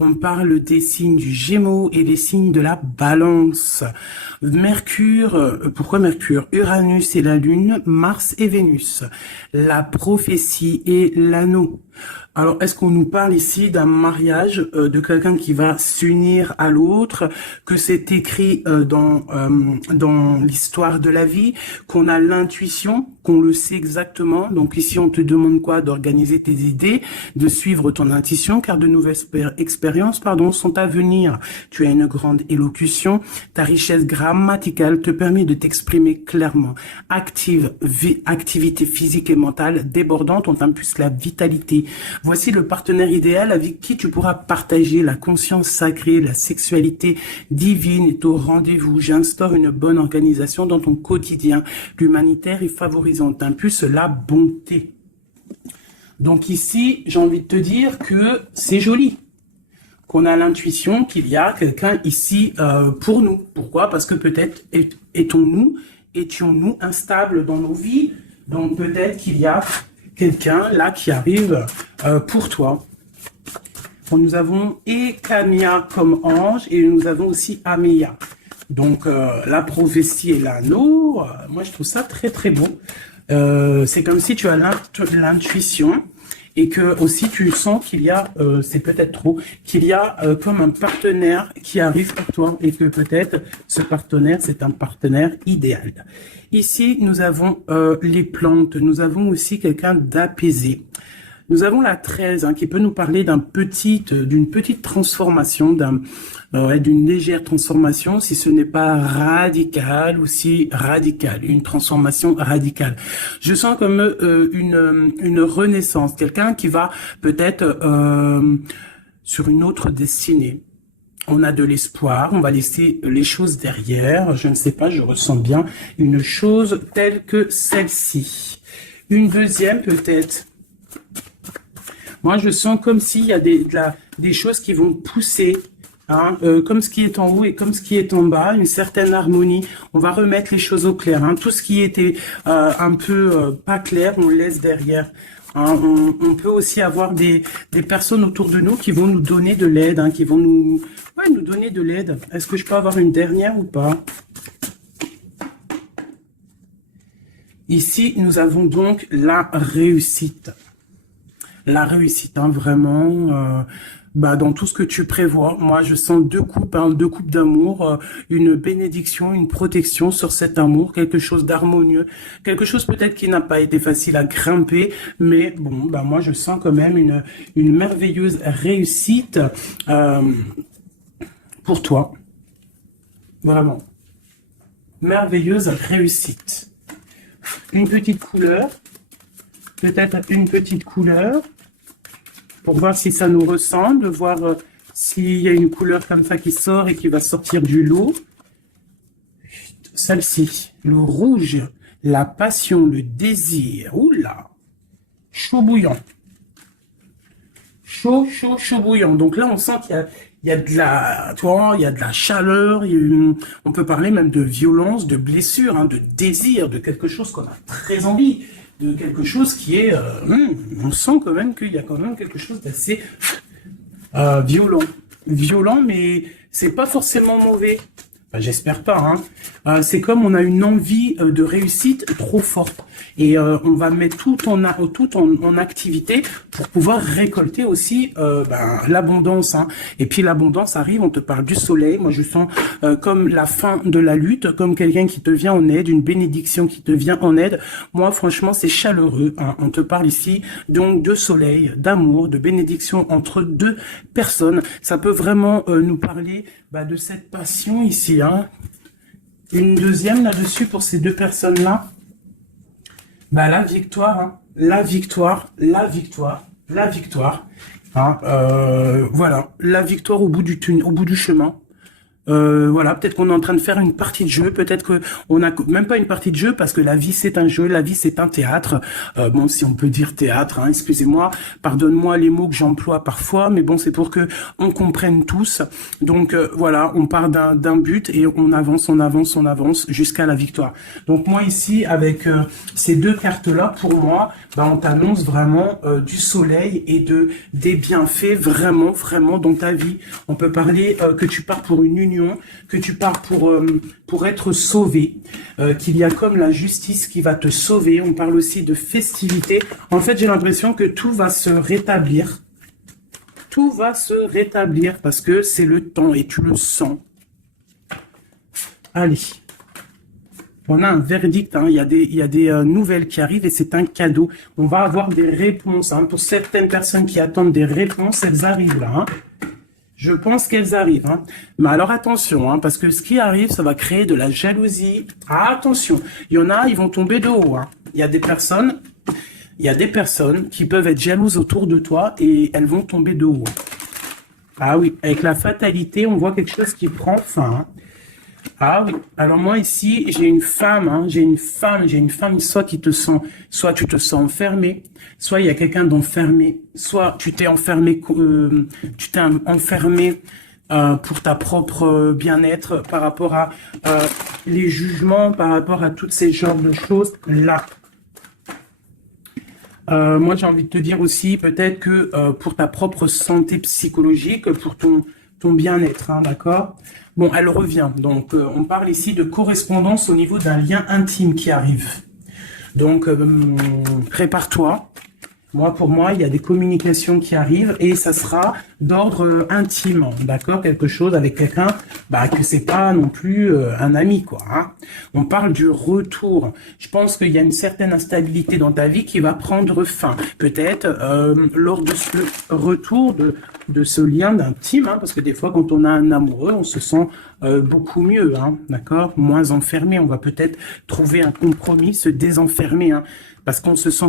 On parle des signes du Gémeaux et des signes de la Balance. Mercure, pourquoi Mercure? Uranus et la Lune, Mars et Vénus. La prophétie et l'anneau. Alors, est-ce qu'on nous parle ici d'un mariage, de quelqu'un qui va s'unir à l'autre, que c'est écrit dans l'histoire de la vie, qu'on a l'intuition, qu'on le sait exactement. Donc ici, on te demande quoi? D'organiser tes idées, de suivre ton intuition, car de nouvelles expériences, sont à venir. Tu as une grande élocution. Ta richesse grammaticale te permet de t'exprimer clairement. Activité physique et mentale débordante, on t'impulse la vitalité. Voici le partenaire idéal avec qui tu pourras partager la conscience sacrée, la sexualité divine est au rendez-vous. J'instaure une bonne organisation dans ton quotidien. L'humanitaire est favorisant, t'impulse la bonté. Donc ici, j'ai envie de te dire que c'est joli, qu'on a l'intuition qu'il y a quelqu'un ici pour nous. Pourquoi? Parce que peut-être étions-nous instables dans nos vies, donc peut-être qu'il y a quelqu'un là qui arrive pour toi. Bon, nous avons Ekamia comme ange et nous avons aussi Ameya. Donc la prophétie et l'anneau, moi je trouve ça très très beau. C'est comme si tu as l'intuition et que aussi tu sens qu'il y a, c'est peut-être trop, qu'il y a comme un partenaire qui arrive pour toi et que peut-être ce partenaire, c'est un partenaire idéal. Ici, nous avons les plantes, nous avons aussi quelqu'un d'apaisé. Nous avons la 13 qui peut nous parler d'une petite transformation, d'une légère transformation, si ce n'est pas radical ou si radical, une transformation radicale. Je sens comme une renaissance, quelqu'un qui va peut-être sur une autre destinée. On a de l'espoir, on va laisser les choses derrière, je ne sais pas, je ressens bien une chose telle que celle-ci. Une deuxième peut-être. Moi, je sens comme s'il y a des choses qui vont pousser, comme ce qui est en haut et comme ce qui est en bas, une certaine harmonie. On va remettre les choses au clair. Tout ce qui était un peu pas clair, on le laisse derrière. On peut aussi avoir des personnes autour de nous qui vont nous donner de l'aide, qui vont nous donner de l'aide. Est-ce que je peux avoir une dernière ou pas? Ici, nous avons donc la réussite. La réussite, vraiment, dans tout ce que tu prévois. Moi, je sens deux coupes d'amour, une bénédiction, une protection sur cet amour, quelque chose d'harmonieux, quelque chose peut-être qui n'a pas été facile à grimper, mais bon, moi, je sens quand même une merveilleuse réussite pour toi. Vraiment. Merveilleuse réussite. Une petite couleur. Peut-être une petite couleur pour voir si ça nous ressemble, voir s'il y a une couleur comme ça qui sort et qui va sortir du lot. Celle-ci, le rouge, la passion, le désir. Oula, chaud bouillant. Chaud bouillant. Donc là, on sent qu'il y a de la, il y a de la chaleur. On peut parler même de violence, de blessure, de désir, de quelque chose qu'on a très envie. De quelque chose qui est, on sent quand même qu'il y a quand même quelque chose d'assez violent, mais c'est pas forcément mauvais. J'espère pas. C'est comme on a une envie de réussite trop forte et on va mettre tout en activité pour pouvoir récolter aussi l'abondance. Et puis l'abondance arrive, on te parle du soleil. Moi je sens comme la fin de la lutte, comme quelqu'un qui te vient en aide, une bénédiction qui te vient en aide. Moi franchement c'est chaleureux. On te parle ici donc de soleil, d'amour, de bénédiction entre deux personnes. Ça peut vraiment nous parler de cette passion ici. Une deuxième là-dessus pour ces deux personnes-là. La victoire, la victoire. Voilà, la victoire au bout du chemin. Voilà, peut-être qu'on est en train de faire une partie de jeu, peut-être que on n'a même pas une partie de jeu parce que la vie c'est un jeu, la vie c'est un théâtre. Bon, si on peut dire théâtre, hein, excusez-moi, pardonne-moi les mots que j'emploie parfois, mais bon, c'est pour que on comprenne tous. Donc voilà, on part d'un but et on avance, on avance, on avance jusqu'à la victoire. Donc moi ici avec ces deux cartes-là, pour moi, bah, on t'annonce vraiment du soleil et des bienfaits vraiment, vraiment dans ta vie. On peut parler que tu pars pour une union, que tu pars pour être sauvé, qu'il y a comme la justice qui va te sauver. On parle aussi de festivité. En fait, j'ai l'impression que tout va se rétablir. Tout va se rétablir parce que c'est le temps et tu le sens. Allez. On a un verdict, hein. Il y a des nouvelles qui arrivent et c'est un cadeau. On va avoir des réponses. Hein. Pour certaines personnes qui attendent des réponses, elles arrivent là. Hein. Je pense qu'elles arrivent. Hein. Mais alors attention, hein, parce que ce qui arrive, ça va créer de la jalousie. Ah, attention, il y en a, ils vont tomber de haut. Hein. Il y a des personnes qui peuvent être jalouses autour de toi et elles vont tomber de haut. Ah oui, avec la fatalité, on voit quelque chose qui prend fin. Hein. Ah oui, alors moi ici, j'ai une femme, hein, j'ai une femme, soit tu te sens enfermé, soit il y a quelqu'un d'enfermé, soit tu t'es enfermé, pour ta propre bien-être par rapport à les jugements, par rapport à toutes ces genres de choses là. Moi j'ai envie de te dire aussi peut-être que pour ta propre santé psychologique, pour ton bien-être, hein, d'accord? Bon, elle revient. Donc, on parle ici de correspondance au niveau d'un lien intime qui arrive. Donc, prépare-toi. Pour moi, il y a des communications qui arrivent et ça sera d'ordre intime, d'accord? Quelque chose avec quelqu'un, que c'est pas non plus un ami, quoi. Hein. On parle du retour. Je pense qu'il y a une certaine instabilité dans ta vie qui va prendre fin. Peut-être lors de ce retour de ce lien d'intime, hein, parce que des fois, quand on a un amoureux, on se sent beaucoup mieux, hein, d'accord? Moins enfermé. On va peut-être trouver un compromis, se désenfermer, hein. Parce qu'on se sent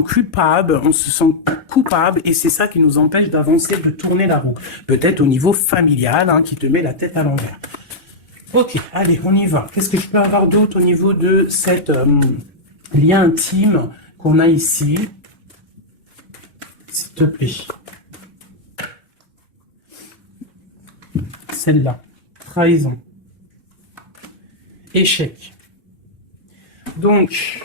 coupable, et c'est ça qui nous empêche d'avancer, de tourner la roue. Peut-être au niveau familial, hein, qui te met la tête à l'envers. Ok, allez, on y va. Qu'est-ce que je peux avoir d'autre au niveau de cette lien intime qu'on a ici? S'il te plaît. Celle-là. Trahison. Échec. Donc...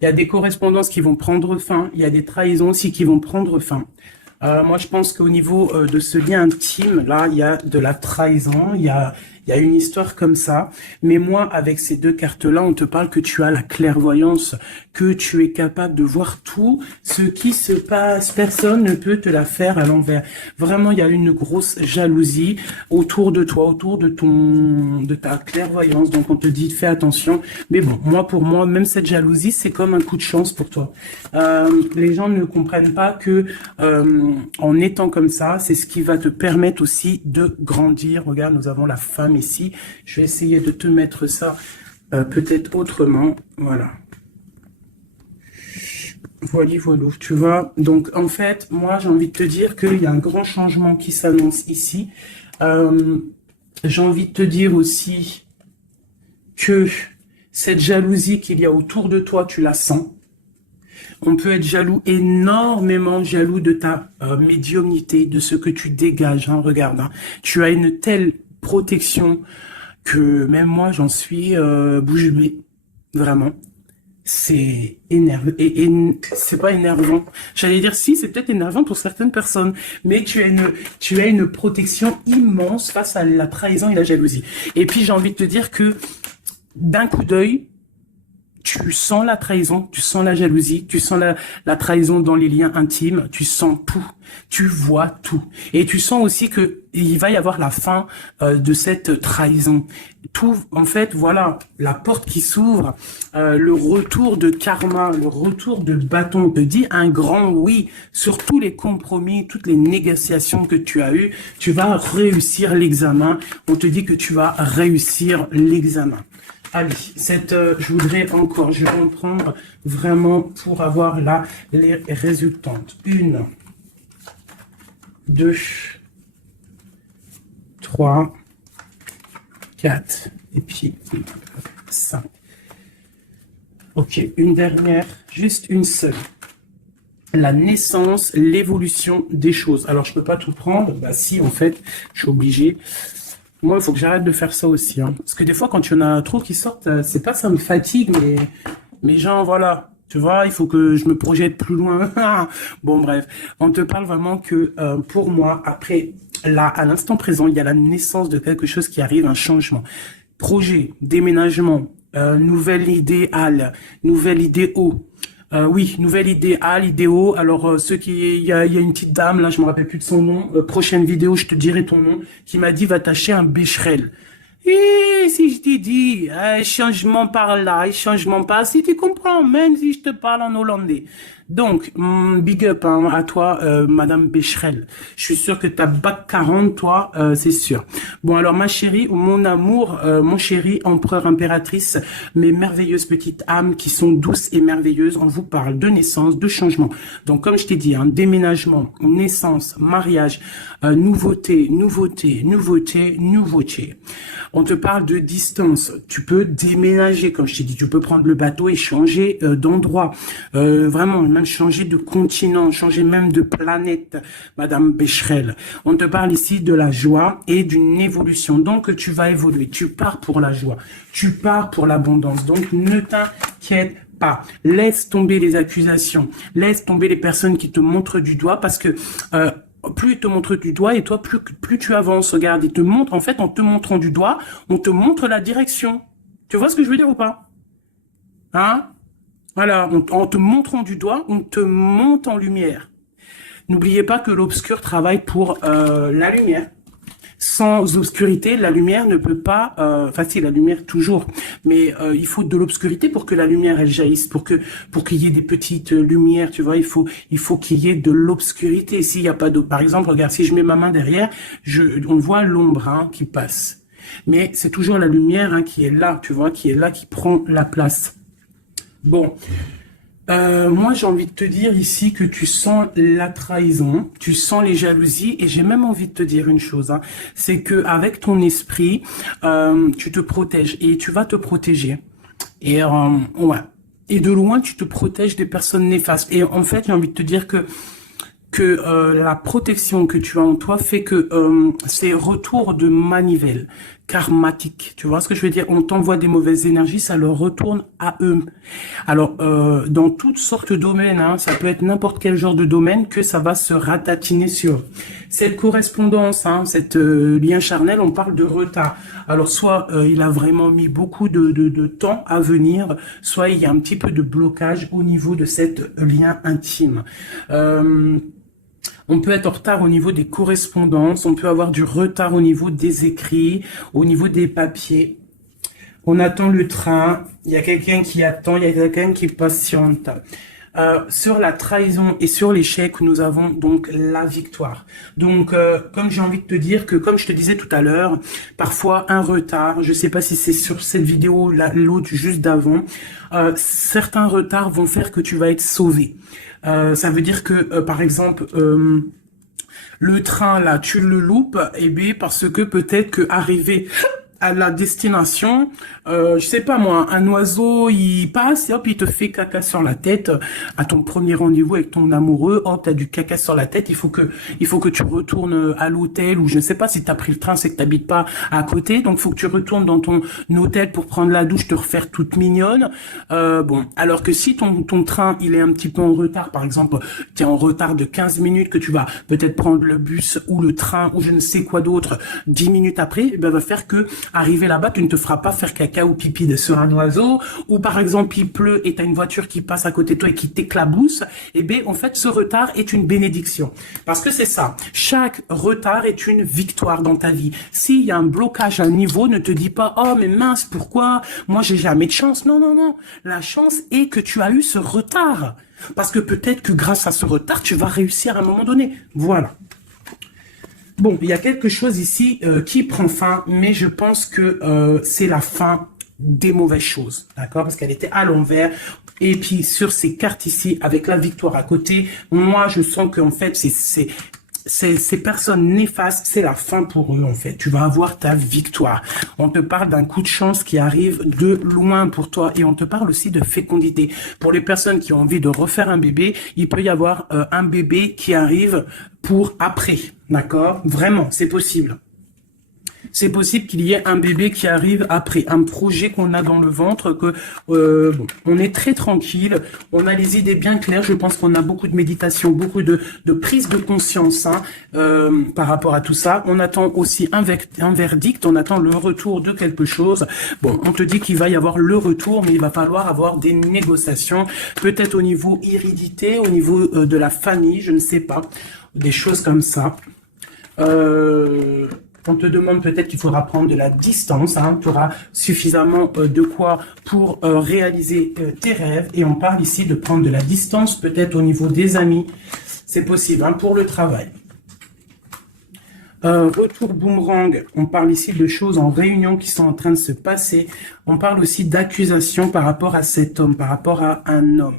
il y a des correspondances qui vont prendre fin. Il y a des trahisons aussi qui vont prendre fin. Moi, je pense qu'au niveau de ce lien intime, là, il y a de la trahison. Il y a une histoire comme ça. Mais moi, avec ces deux cartes-là, on te parle que tu as la clairvoyance, que tu es capable de voir tout ce qui se passe. Personne ne peut te la faire à l'envers. Vraiment, il y a une grosse jalousie autour de toi, autour de ta clairvoyance. Donc, on te dit, fais attention. Mais bon, pour moi, même cette jalousie, c'est comme un coup de chance pour toi. Les gens ne comprennent pas que en étant comme ça, c'est ce qui va te permettre aussi de grandir. Regarde, nous avons la femme ici. Je vais essayer de te mettre ça peut-être autrement. Voilà. Voilà, tu vois. Donc, en fait, moi, j'ai envie de te dire qu'il y a un grand changement qui s'annonce ici. J'ai envie de te dire aussi que cette jalousie qu'il y a autour de toi, tu la sens. On peut être jaloux, énormément jaloux de ta médiumnité, de ce que tu dégages. Hein, regarde, hein. Tu as une telle protection que même moi, j'en suis bouche bée. Vraiment. C'est énervant. Et c'est pas énervant. J'allais dire si, c'est peut-être énervant pour certaines personnes. Mais tu as une protection immense face à la trahison et la jalousie. Et puis, j'ai envie de te dire que d'un coup d'œil, tu sens la trahison, tu sens la jalousie, tu sens la trahison dans les liens intimes, tu sens tout, tu vois tout. Et tu sens aussi que il va y avoir la fin de cette trahison. Tout, en fait, voilà, la porte qui s'ouvre, le retour de karma, le retour de bâton, te dit un grand oui sur tous les compromis, toutes les négociations que tu as eues. Tu vas réussir l'examen. On te dit que tu vas réussir l'examen. Allez, je vais en prendre vraiment pour avoir là les résultantes. 1, 2, 3, 4, et puis 5. Ok, une dernière, juste une seule. La naissance, l'évolution des choses. Alors, je peux pas tout prendre. Bah si, en fait, je suis obligé. Moi, il faut que j'arrête de faire ça aussi. Hein. Parce que des fois, quand il y en a trop qui sortent, c'est pas ça me fatigue, mais genre, voilà. Tu vois, il faut que je me projette plus loin. Bon, bref. On te parle vraiment que pour moi, après, là, à l'instant présent, il y a la naissance de quelque chose qui arrive, un changement. Projet, déménagement, nouvelle idéale, nouvelle idéo. Oui, nouvelle idéale, idéo. Alors, il y a une petite dame, là, je me rappelle plus de son nom. Prochaine vidéo, je te dirai ton nom, qui m'a dit, va t'acheter un Becherel. Et si je t'ai dit, changement par là, changement par si tu comprends, même si je te parle en hollandais. Donc, big up hein, à toi, Madame Becherel. Je suis sûr que t'as bac 40, toi, c'est sûr. Bon, alors, ma chérie, mon amour, mon chéri, empereur, impératrice, mes merveilleuses petites âmes qui sont douces et merveilleuses, on vous parle de naissance, de changement. Donc, comme je t'ai dit, hein, déménagement, naissance, mariage, nouveauté, nouveauté, nouveauté, nouveauté. On te parle de distance. Tu peux déménager, comme je t'ai dit. Tu peux prendre le bateau et changer d'endroit. Vraiment, même changer de continent, changer même de planète, Madame Becherel. On te parle ici de la joie et d'une évolution. Donc, tu vas évoluer. Tu pars pour la joie. Tu pars pour l'abondance. Donc, ne t'inquiète pas. Laisse tomber les accusations. Laisse tomber les personnes qui te montrent du doigt parce que... plus il te montre du doigt et toi, plus tu avances. Regarde, il te montre, en fait, en te montrant du doigt, on te montre la direction. Tu vois ce que je veux dire ou pas? Hein? Voilà, en te montrant du doigt, on te monte en lumière. N'oubliez pas que l'obscur travaille pour la lumière. Sans obscurité, la lumière ne peut pas... Enfin, si, la lumière toujours. Mais il faut de l'obscurité pour que la lumière, elle jaillisse. Pour qu'il y ait des petites lumières, tu vois. Il faut qu'il y ait de l'obscurité. S'il n'y a pas d'eau... Par exemple, regarde, si je mets ma main derrière, on voit l'ombre hein, qui passe. Mais c'est toujours la lumière hein, qui est là, tu vois, qui est là, qui prend la place. Bon... moi, j'ai envie de te dire ici que tu sens la trahison, tu sens les jalousies, et j'ai même envie de te dire une chose, hein, c'est que avec ton esprit, tu te protèges et tu vas te protéger. Et ouais. Et de loin, tu te protèges des personnes néfastes. Et en fait, j'ai envie de te dire que la protection que tu as en toi fait que c'est retour de manivelle karmatique. Tu vois ce que je veux dire? On t'envoie des mauvaises énergies, ça leur retourne à eux. Alors, dans toutes sortes de domaines, hein, ça peut être n'importe quel genre de domaine que ça va se ratatiner sur. Cette correspondance, hein, cette lien charnel, on parle de retard. Alors, soit il a vraiment mis beaucoup de temps à venir, soit il y a un petit peu de blocage au niveau de cette lien intime. On peut être en retard au niveau des correspondances, on peut avoir du retard au niveau des écrits, au niveau des papiers. On attend le train, il y a quelqu'un qui attend, il y a quelqu'un qui patiente. Sur la trahison et sur l'échec, nous avons donc la victoire. Donc, comme j'ai envie de te dire que, comme je te disais tout à l'heure, parfois un retard, je sais pas si c'est sur cette vidéo, l'autre juste d'avant, certains retards vont faire que tu vas être sauvé. Ça veut dire que, par exemple, le train, là, tu le loupes, eh bien, parce que peut-être que arrivé à la destination, je sais pas moi, un oiseau, il passe, et hop, il te fait caca sur la tête. À ton premier rendez-vous avec ton amoureux, hop, t'as du caca sur la tête, il faut que tu retournes à l'hôtel, ou je ne sais pas, si t'as pris le train, c'est que t'habites pas à côté, donc faut que tu retournes dans ton hôtel pour prendre la douche, te refaire toute mignonne. Bon, alors que si ton train, il est un petit peu en retard, par exemple, t'es en retard de 15 minutes, que tu vas peut-être prendre le bus ou le train, ou je ne sais quoi d'autre, 10 minutes après, eh ben, va faire que arriver là-bas, tu ne te feras pas faire caca ou pipi sur un oiseau, ou par exemple il pleut et t'as une voiture qui passe à côté de toi et qui t'éclabousse, et bien en fait ce retard est une bénédiction. Parce que c'est ça, chaque retard est une victoire dans ta vie. S'il y a un blocage à un niveau, ne te dis pas « Oh mais mince, pourquoi? Moi j'ai jamais de chance. » Non, non, non. La chance est que tu as eu ce retard. Parce que peut-être que grâce à ce retard, tu vas réussir à un moment donné. Voilà. Bon, il y a quelque chose ici qui prend fin, mais je pense que c'est la fin des mauvaises choses, d'accord? Parce qu'elle était à l'envers. Et puis, sur ces cartes ici, avec la victoire à côté, moi, je sens qu'en fait, ces personnes néfastes, c'est la fin pour eux, en fait. Tu vas avoir ta victoire. On te parle d'un coup de chance qui arrive de loin pour toi et on te parle aussi de fécondité. Pour les personnes qui ont envie de refaire un bébé, il peut y avoir un bébé qui arrive pour après, d'accord? Vraiment, c'est possible. C'est possible qu'il y ait un bébé qui arrive après, un projet qu'on a dans le ventre, que bon, on est très tranquille, on a les idées bien claires. Je pense qu'on a beaucoup de méditation, beaucoup de prise de conscience hein, par rapport à tout ça. On attend aussi un verdict, on attend le retour de quelque chose. Bon, on te dit qu'il va y avoir le retour, mais il va falloir avoir des négociations, peut-être au niveau hérédité, au niveau de la famille, je ne sais pas, des choses comme ça. On te demande peut-être qu'il faudra prendre de la distance, hein, tu auras suffisamment de quoi pour réaliser tes rêves. Et on parle ici de prendre de la distance, peut-être au niveau des amis. C'est possible hein, pour le travail. Retour boomerang, on parle ici de choses en réunion qui sont en train de se passer. On parle aussi d'accusations par rapport à cet homme, par rapport à un homme.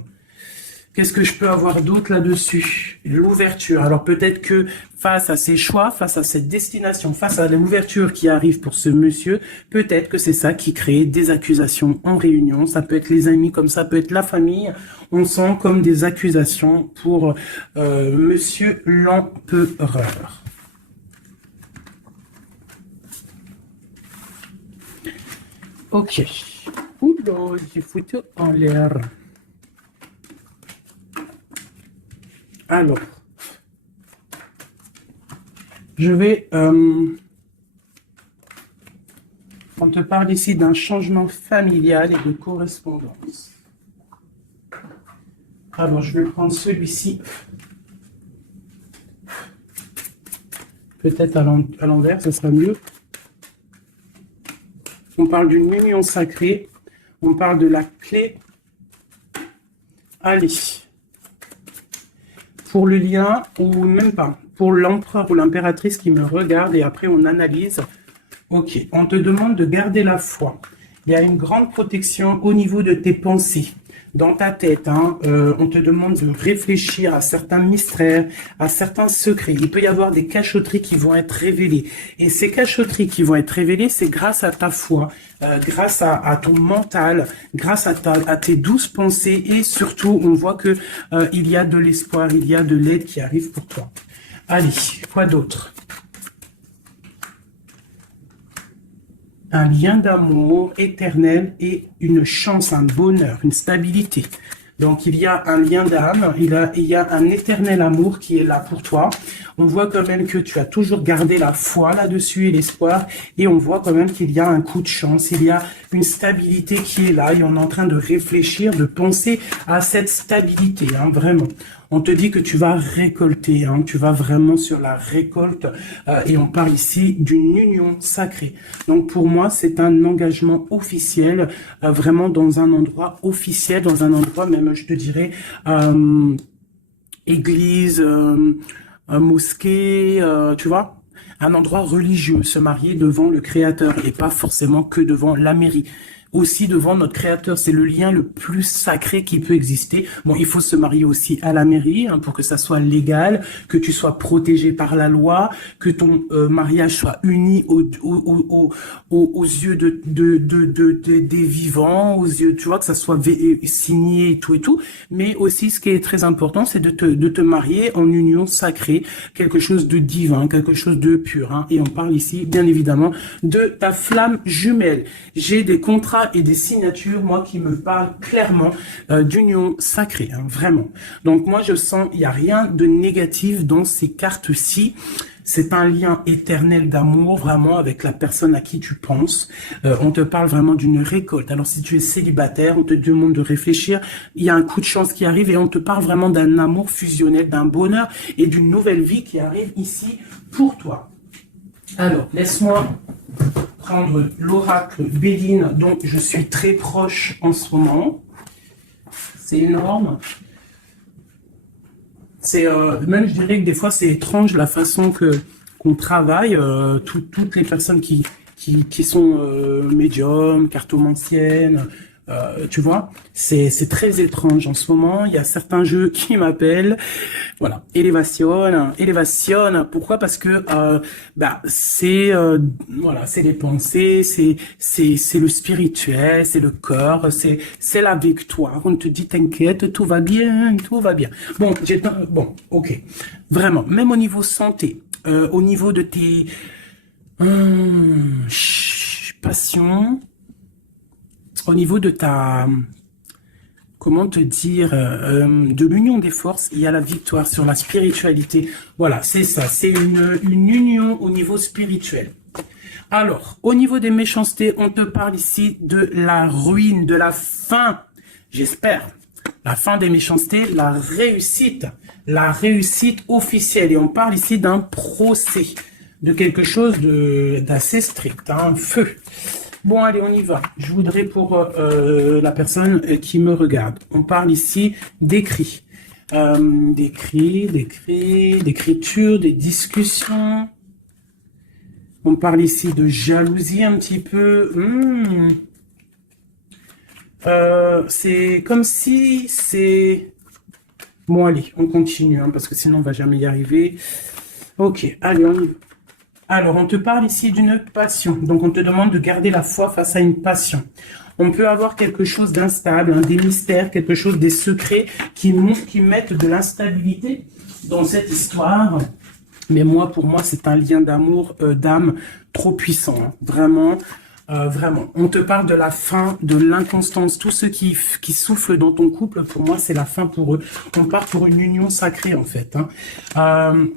Qu'est-ce que je peux avoir d'autre là-dessus? L'ouverture. Alors peut-être que face à ses choix, face à cette destination, face à l'ouverture qui arrive pour ce monsieur, peut-être que c'est ça qui crée des accusations en réunion. Ça peut être les amis, comme ça peut être la famille. On sent comme des accusations pour monsieur l'empereur. Ok. Oula, j'ai foutu en l'air. Alors, je vais... on te parle ici d'un changement familial et de correspondance. Alors, je vais prendre celui-ci. Peut-être à l'envers, ça sera mieux. On parle d'une union sacrée. On parle de la clé. Allez. Pour le lien, ou même pas, pour l'empereur ou l'impératrice qui me regarde, et après on analyse. Ok, on te demande de garder la foi. Il y a une grande protection au niveau de tes pensées, dans ta tête. Hein, on te demande de réfléchir à certains mystères, à certains secrets. Il peut y avoir des cachotteries qui vont être révélées. Et ces cachotteries qui vont être révélées, c'est grâce à ta foi, grâce à ton mental, grâce à tes douces pensées. Et surtout, on voit que il y a de l'espoir, il y a de l'aide qui arrive pour toi. Allez, quoi d'autre? Un lien d'amour éternel et une chance, un bonheur, une stabilité. Donc, il y a un lien d'âme, il y a un éternel amour qui est là pour toi. On voit quand même que tu as toujours gardé la foi là-dessus et l'espoir. Et on voit quand même qu'il y a un coup de chance, il y a une stabilité qui est là. Et on est en train de réfléchir, de penser à cette stabilité, hein, vraiment. On te dit que tu vas récolter, hein, tu vas vraiment sur la récolte. Et on parle ici d'une union sacrée. Donc pour moi, c'est un engagement officiel, vraiment dans un endroit officiel, dans un endroit même, je te dirais, église, mosquée, tu vois, un endroit religieux, se marier devant le Créateur et pas forcément que devant la mairie. Aussi devant notre Créateur, c'est le lien le plus sacré qui peut exister. Bon, il faut se marier aussi à la mairie hein, pour que ça soit légal, que tu sois protégé par la loi, que ton mariage soit uni aux yeux des vivants, aux yeux, tu vois, que ça soit signé et tout. Mais aussi, ce qui est très important, c'est de te marier en union sacrée, quelque chose de divin, quelque chose de pur. Hein. Et on parle ici, bien évidemment, de ta flamme jumelle. J'ai des contrats et des signatures, moi, qui me parlent clairement d'union sacrée, hein, vraiment. Donc, moi, je sens, il n'y a rien de négatif dans ces cartes-ci. C'est un lien éternel d'amour, vraiment, avec la personne à qui tu penses. On te parle vraiment d'une récolte. Alors, si tu es célibataire, on te demande de réfléchir. Il y a un coup de chance qui arrive et on te parle vraiment d'un amour fusionnel, d'un bonheur et d'une nouvelle vie qui arrive ici pour toi. Alors, laisse-moi prendre l'oracle Béline, dont je suis très proche en ce moment. C'est énorme. C'est même, je dirais que des fois, c'est étrange la façon qu'on travaille. Toutes les personnes qui sont médiums, cartomanciennes, Tu vois, c'est très étrange en ce moment. Il y a certains jeux qui m'appellent. Voilà, élévation. Pourquoi? Parce que c'est voilà, c'est les pensées, c'est le spirituel, c'est le corps, c'est la victoire. On te dit t'inquiète, tout va bien, tout va bien. Bon, ok. Vraiment, même au niveau santé, au niveau de tes passions, au niveau de ta, comment te dire, de l'union des forces, il y a la victoire sur la spiritualité. Voilà, c'est ça, c'est une union au niveau spirituel. Alors, au niveau des méchancetés, on te parle ici de la ruine, de la fin, j'espère. La fin des méchancetés, la réussite officielle. Et on parle ici d'un procès, de quelque chose d'assez strict, un feu. Bon, allez, on y va. Je voudrais pour la personne qui me regarde, on parle ici d'écrit. D'écriture, des discussions. On parle ici de jalousie un petit peu. C'est comme si c'est... Bon, allez, on continue, hein, parce que sinon on va jamais y arriver. Ok, allez, on y va. Alors, on te parle ici d'une passion. Donc, on te demande de garder la foi face à une passion. On peut avoir quelque chose d'instable, hein, des mystères, quelque chose, des secrets qui mettent de l'instabilité dans cette histoire. Mais moi, pour moi, c'est un lien d'amour, d'âme trop puissant. Hein. Vraiment, vraiment. On te parle de la fin, de l'inconstance. Tous ceux qui soufflent dans ton couple, pour moi, c'est la fin pour eux. On part pour une union sacrée, en fait. Hein.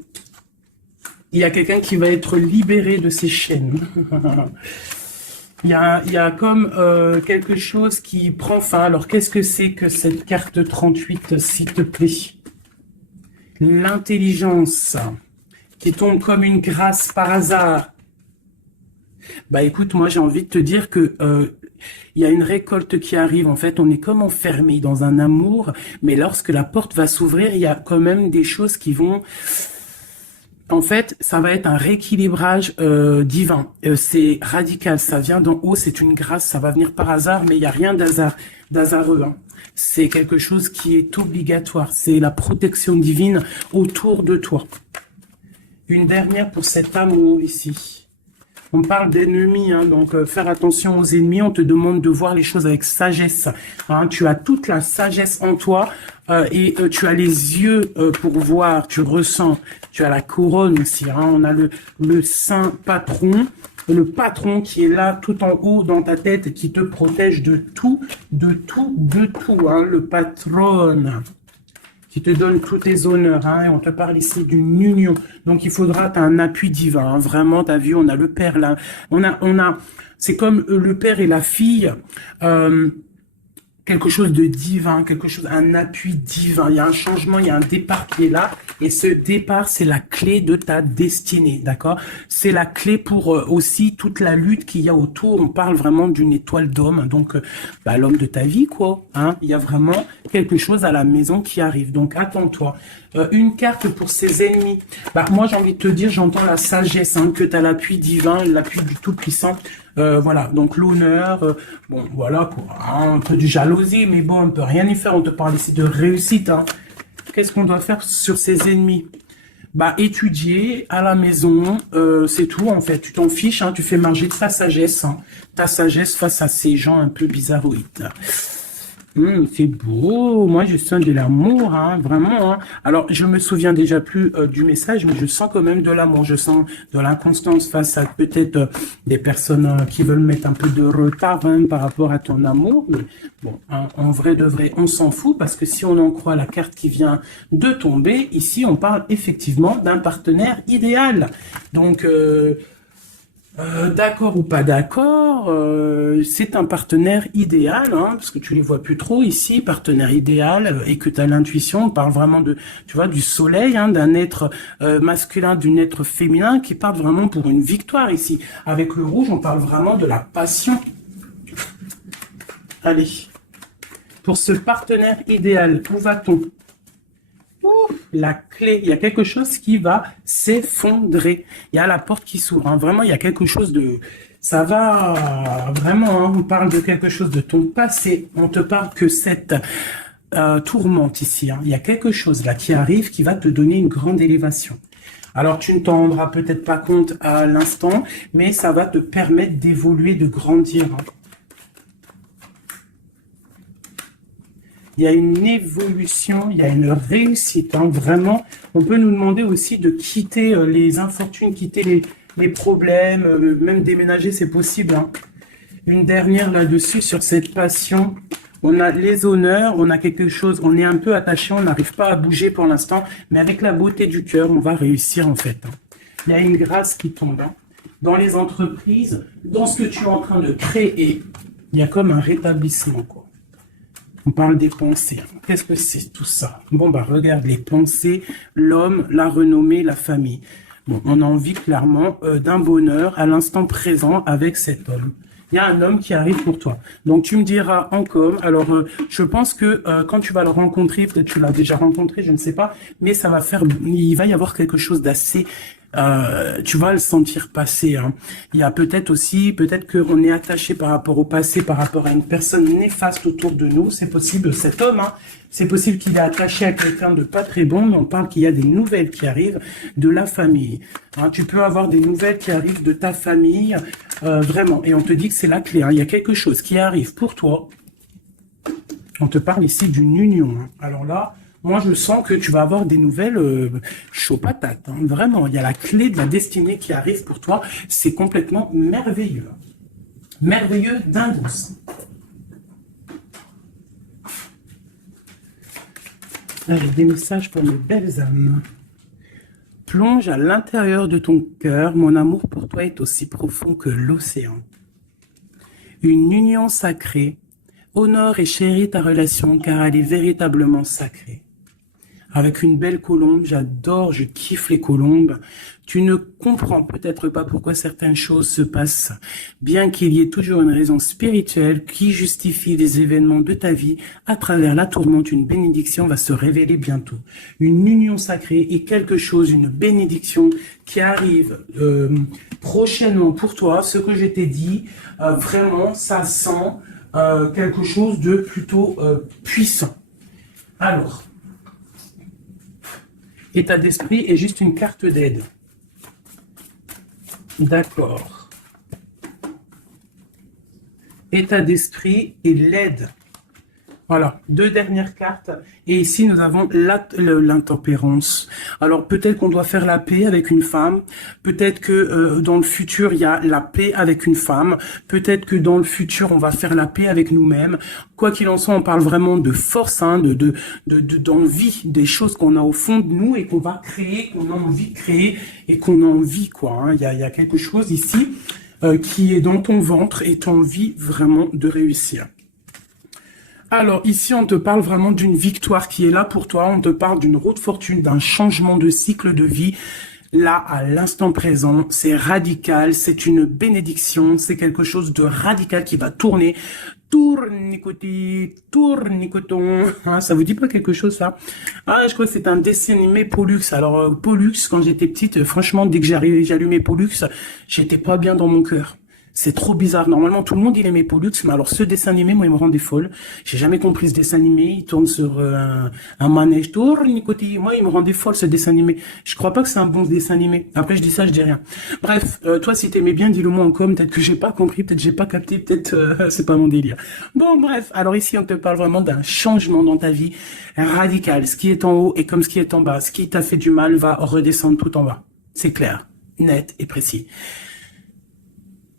Il y a quelqu'un qui va être libéré de ses chaînes. Il y a comme quelque chose qui prend fin. Alors, qu'est-ce que c'est que cette carte 38, s'il te plaît? L'intelligence qui tombe comme une grâce par hasard. Bah écoute, moi j'ai envie de te dire que il y a une récolte qui arrive. En fait, on est comme enfermé dans un amour, mais lorsque la porte va s'ouvrir, il y a quand même des choses qui vont... En fait, ça va être un rééquilibrage divin. C'est radical, ça vient d'en haut, c'est une grâce, ça va venir par hasard, mais il n'y a rien d'hasareux. Hein. C'est quelque chose qui est obligatoire. C'est la protection divine autour de toi. Une dernière pour cet amour ici. On parle d'ennemis, hein, donc faire attention aux ennemis. On te demande de voir les choses avec sagesse. Hein, tu as toute la sagesse en toi et tu as les yeux pour voir, tu ressens. Tu as la couronne aussi. Hein, on a le saint patron, le patron qui est là tout en haut dans ta tête, qui te protège de tout, hein, le patron. Qui te donne tous tes honneurs, hein, et on te parle ici d'une union. Donc il faudra, tu as un appui divin, hein, vraiment, tu as vu, on a le père là, c'est comme le père et la fille, quelque chose de divin, un appui divin. Il y a un changement, il y a un départ qui est là. Et ce départ, c'est la clé de ta destinée, d'accord? C'est la clé pour aussi toute la lutte qu'il y a autour. On parle vraiment d'une étoile d'homme, donc l'homme de ta vie, quoi. Hein? Il y a vraiment quelque chose à la maison qui arrive. Donc attends-toi. Une carte pour ses ennemis. Moi, j'ai envie de te dire, j'entends la sagesse, hein, que tu as l'appui divin, l'appui du Tout-Puissant. Voilà, donc l'honneur, bon, voilà, un peu de jalousie, mais bon, on peut rien y faire. On te parle ici de réussite. Hein. Qu'est-ce qu'on doit faire sur ses ennemis? Étudier à la maison, c'est tout, en fait. Tu t'en fiches, hein, tu fais marger ta sagesse face à ces gens un peu bizarroïdes. C'est beau, moi je sens de l'amour, hein, vraiment. Hein. Alors, je me souviens déjà plus du message, mais je sens quand même de l'amour, je sens de l'inconstance face à peut-être des personnes qui veulent mettre un peu de retard hein, par rapport à ton amour. Mais bon, hein, en vrai de vrai, on s'en fout parce que si on en croit la carte qui vient de tomber, ici on parle effectivement d'un partenaire idéal. Donc... d'accord ou pas d'accord, c'est un partenaire idéal, hein, parce que tu les vois plus trop ici, partenaire idéal, et que tu as l'intuition, on parle vraiment de, tu vois, du soleil, hein, d'un être masculin, d'un être féminin, qui parle vraiment pour une victoire ici. Avec le rouge, on parle vraiment de la passion. Allez, pour ce partenaire idéal, où va-t-on? la clé, il y a quelque chose qui va s'effondrer. Il y a la porte qui s'ouvre. Hein. Vraiment, il y a quelque chose de... Ça va vraiment, hein, on parle de quelque chose de ton passé. On te parle que cette tourmente ici. Hein. Il y a quelque chose là qui arrive qui va te donner une grande élévation. Alors, tu ne t'en rendras peut-être pas compte à l'instant, mais ça va te permettre d'évoluer, de grandir. Hein. Il y a une évolution, il y a une réussite. Hein. Vraiment, on peut nous demander aussi de quitter les infortunes, quitter les problèmes, même déménager, c'est possible. Hein. Une dernière là-dessus, sur cette passion. On a les honneurs, on a quelque chose, on est un peu attaché, on n'arrive pas à bouger pour l'instant, mais avec la beauté du cœur, on va réussir en fait. Hein. Il y a une grâce qui tombe. Hein. Dans les entreprises, dans ce que tu es en train de créer, il y a comme un rétablissement, quoi. On parle des pensées. Qu'est-ce que c'est tout ça? Bon, bah regarde, les pensées, l'homme, la renommée, la famille. Bon, on a envie clairement d'un bonheur à l'instant présent avec cet homme. Il y a un homme qui arrive pour toi. Donc, tu me diras en com. Alors, je pense que quand tu vas le rencontrer, peut-être tu l'as déjà rencontré, je ne sais pas, mais ça va faire, il va y avoir quelque chose d'assez, tu vas le sentir passer. Hein. Il y a peut-être aussi, peut-être qu'on est attaché par rapport au passé, par rapport à une personne néfaste autour de nous. C'est possible, cet homme, hein, c'est possible qu'il est attaché à quelqu'un de pas très bon, mais on parle qu'il y a des nouvelles qui arrivent de la famille. Hein, tu peux avoir des nouvelles qui arrivent de ta famille, vraiment. Et on te dit que c'est la clé. Hein. Il y a quelque chose qui arrive pour toi. On te parle ici d'une union. Hein. Alors là, moi, je sens que tu vas avoir des nouvelles chaud patate. Hein. Vraiment, il y a la clé de la destinée qui arrive pour toi. C'est complètement merveilleux. Merveilleux d'indus. Allez, des messages pour mes belles âmes. Plonge à l'intérieur de ton cœur. Mon amour pour toi est aussi profond que l'océan. Une union sacrée. Honore et chéris ta relation car elle est véritablement sacrée. Avec une belle colombe, j'adore, je kiffe les colombes. Tu ne comprends peut-être pas pourquoi certaines choses se passent, bien qu'il y ait toujours une raison spirituelle qui justifie les événements de ta vie. À travers la tourmente, une bénédiction va se révéler bientôt. Une union sacrée est quelque chose, une bénédiction qui arrive prochainement pour toi. Ce que je t'ai dit, vraiment, ça sent quelque chose de plutôt puissant. Alors, état d'esprit est juste une carte d'aide. D'accord. État d'esprit et l'aide. Voilà, deux dernières cartes. Et ici, nous avons l'intempérance. Alors, peut-être qu'on doit faire la paix avec une femme. Peut-être que dans le futur, il y a la paix avec une femme. Peut-être que dans le futur, on va faire la paix avec nous-mêmes. Quoi qu'il en soit, on parle vraiment de force, hein, d'envie, des choses qu'on a au fond de nous et qu'on va créer, qu'on a envie de créer et qu'on a envie, quoi. Hein. Il y a quelque chose ici qui est dans ton ventre et tu as envie vraiment de réussir. Alors, ici, on te parle vraiment d'une victoire qui est là pour toi. On te parle d'une route fortune, d'un changement de cycle de vie. Là, à l'instant présent, c'est radical, c'est une bénédiction, c'est quelque chose de radical qui va tourner. Tournicotis, tournicoton. Hein, ça vous dit pas quelque chose, ça? Ah, je crois que c'est un dessin animé Pollux. Alors, Pollux, quand j'étais petite, franchement, dès que j'allumais Pollux, j'étais pas bien dans mon cœur. C'est trop bizarre. Normalement, tout le monde, il aimait Pollux, mais alors ce dessin animé, moi, il me rendait folle. J'ai jamais compris ce dessin animé. Il tourne sur un manège. Tournicotis. Moi, il me rendait folle, ce dessin animé. Je crois pas que c'est un bon dessin animé. Après, je dis ça, je dis rien. Bref, toi, si t'aimais bien, dis-le moi en com. Peut-être que j'ai pas compris, peut-être j'ai pas capté, peut-être c'est pas mon délire. Bon, bref. Alors ici, on te parle vraiment d'un changement dans ta vie radical. Ce qui est en haut est comme ce qui est en bas. Ce qui t'a fait du mal va redescendre tout en bas. C'est clair, net et précis.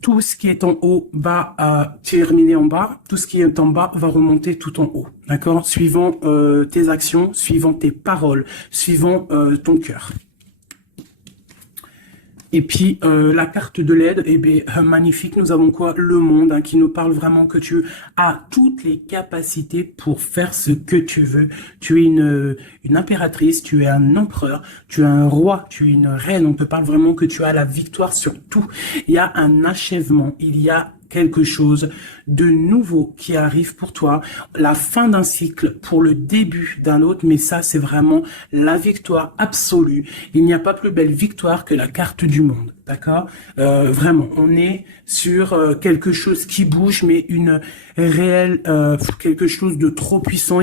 Tout ce qui est en haut va terminer en bas. Tout ce qui est en bas va remonter tout en haut. D'accord? Suivant tes actions, suivant tes paroles, suivant ton cœur. Et puis, la carte de l'aide, eh bien, magnifique. Nous avons quoi? Le monde, hein, qui nous parle vraiment que tu as toutes les capacités pour faire ce que tu veux. Tu es une impératrice, tu es un empereur, tu es un roi, tu es une reine. On te parle vraiment que tu as la victoire sur tout. Il y a un achèvement, il y a quelque chose de nouveau qui arrive pour toi, la fin d'un cycle pour le début d'un autre, mais ça c'est vraiment la victoire absolue. Il n'y a pas plus belle victoire que la carte du monde, d'accord? Vraiment, on est sur quelque chose qui bouge, mais une réelle, quelque chose de trop puissant.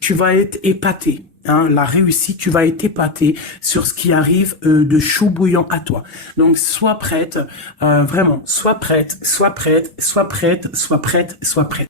Tu vas être épaté. Hein, la réussite, tu vas être épaté sur ce qui arrive de chaud bouillant à toi. Donc, sois prête, vraiment, sois prête, sois prête, sois prête, sois prête, sois prête.